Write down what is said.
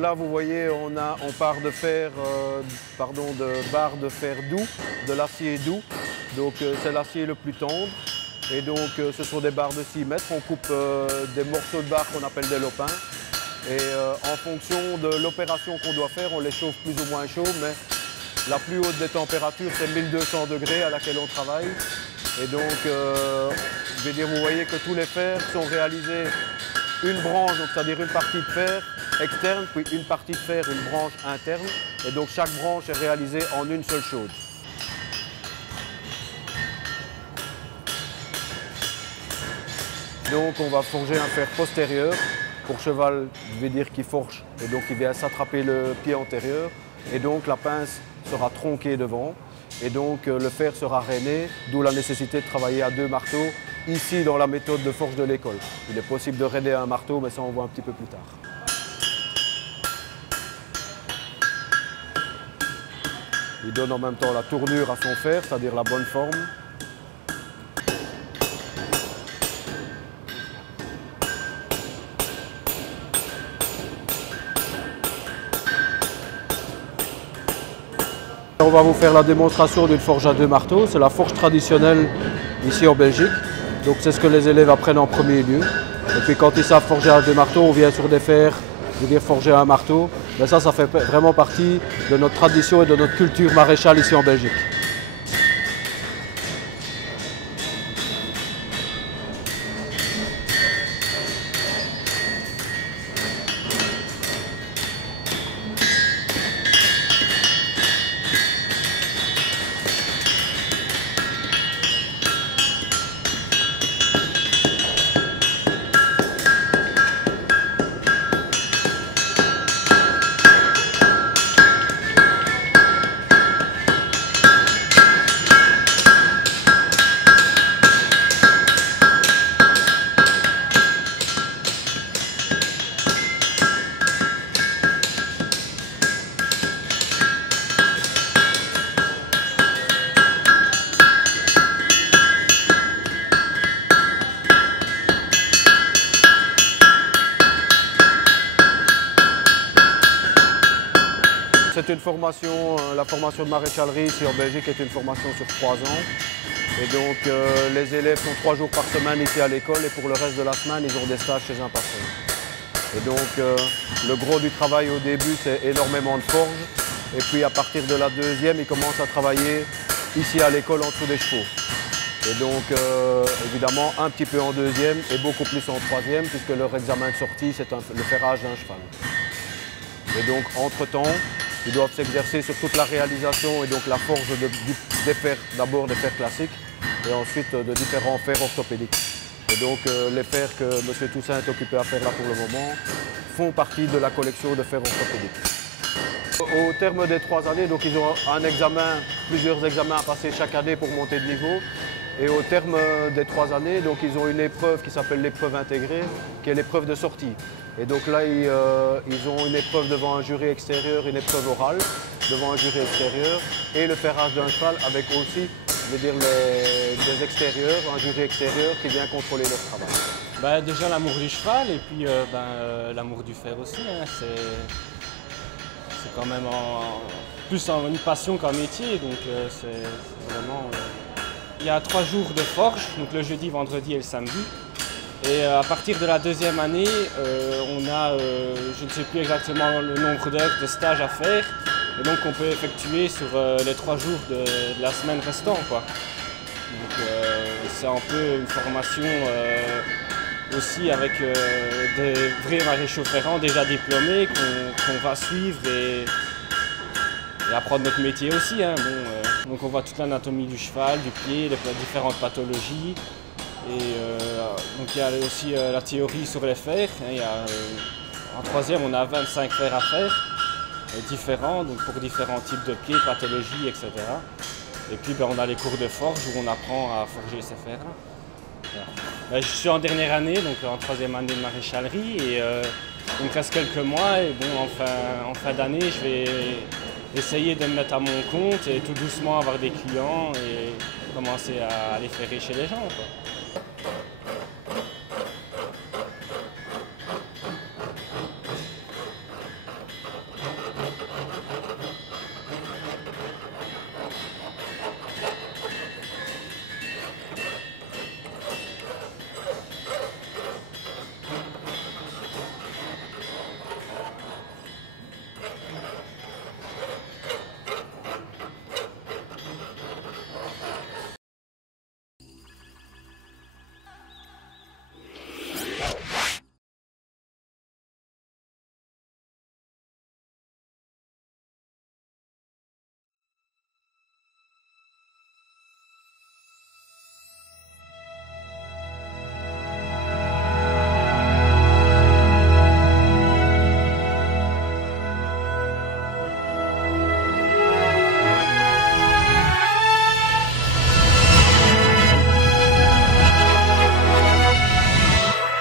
Là, vous voyez, on part de fer, de barres de fer doux, de l'acier doux. Donc c'est l'acier le plus tendre. Et donc ce sont des barres de 6 mètres. On coupe des morceaux de barres qu'on appelle des lopins. Et en fonction de l'opération qu'on doit faire, on les chauffe plus ou moins chaud. Mais la plus haute des températures, c'est 1200 degrés à laquelle on travaille. Et donc, je vais dire, vous voyez que tous les fers sont réalisés une branche, c'est-à-dire une partie de fer externe, puis une partie de fer, une branche interne. Et donc chaque branche est réalisée en une seule chaude. Donc on va forger un fer postérieur pour cheval, je vais dire qui forge, et donc il vient s'attraper le pied antérieur. Et donc la pince sera tronquée devant. Et donc le fer sera rainé, d'où la nécessité de travailler à 2 marteaux, ici dans la méthode de forge de l'école. Il est possible de rainer un marteau, mais ça on voit un petit peu plus tard. Il donne en même temps la tournure à son fer, c'est-à-dire la bonne forme. On va vous faire la démonstration d'une forge à 2 marteaux. C'est la forge traditionnelle ici en Belgique. Donc c'est ce que les élèves apprennent en premier lieu. Et puis quand ils savent forger à 2 marteaux, on vient sur des fers, je veux dire forger à un marteau. Mais ça fait vraiment partie de notre tradition et de notre culture maréchale ici en Belgique. C'est une formation, la formation de maréchalerie ici en Belgique est une formation sur 3 ans. Et donc les élèves sont 3 jours par semaine ici à l'école et pour le reste de la semaine, ils ont des stages chez un patron. Et donc le gros du travail au début, c'est énormément de forge. Et puis à partir de la deuxième, ils commencent à travailler ici à l'école en dessous des chevaux. Et donc évidemment un petit peu en deuxième et beaucoup plus en troisième puisque leur examen de sortie, c'est le ferrage d'un cheval. Et donc entre-temps, ils doivent s'exercer sur toute la réalisation et donc la forge des fers, d'abord des fers classiques et ensuite de différents fers orthopédiques. Et donc les fers que M. Toussaint est occupé à faire là pour le moment font partie de la collection de fers orthopédiques. Au terme des 3 années, donc ils ont un examen, plusieurs examens à passer chaque année pour monter de niveau. Et au terme des 3 années, donc ils ont une épreuve qui s'appelle l'épreuve intégrée, qui est l'épreuve de sortie. Et donc là, ils ont une épreuve devant un jury extérieur, une épreuve orale devant un jury extérieur et le ferrage d'un cheval avec aussi, je veux dire, des extérieurs, un jury extérieur qui vient contrôler leur travail. Déjà l'amour du cheval et puis l'amour du fer aussi. Hein. C'est quand même plus une passion qu'un métier, donc c'est vraiment... Il y a 3 jours de forge, donc le jeudi, vendredi et le samedi. Et à partir de la 2e année, on a, je ne sais plus exactement le nombre d'heures de stage à faire, et donc on peut effectuer sur les 3 jours de la semaine restante, quoi. Donc c'est un peu une formation aussi avec des vrais maréchaux ferrants déjà diplômés qu'on va suivre et apprendre notre métier aussi. Hein. Donc on voit toute l'anatomie du cheval, du pied, les différentes pathologies. Et donc il y a aussi la théorie sur les fers. Hein. En 3e, on a 25 fers à faire, différents, donc pour différents types de pieds, pathologies, etc. Et puis on a les cours de forge où on apprend à forger ces fers-là. Voilà. Je suis en dernière année, donc en 3e année de maréchalerie. Et il me reste quelques mois et bon, en fin d'année, je vais essayer de me mettre à mon compte et tout doucement avoir des clients et commencer à les faire chez les gens, quoi.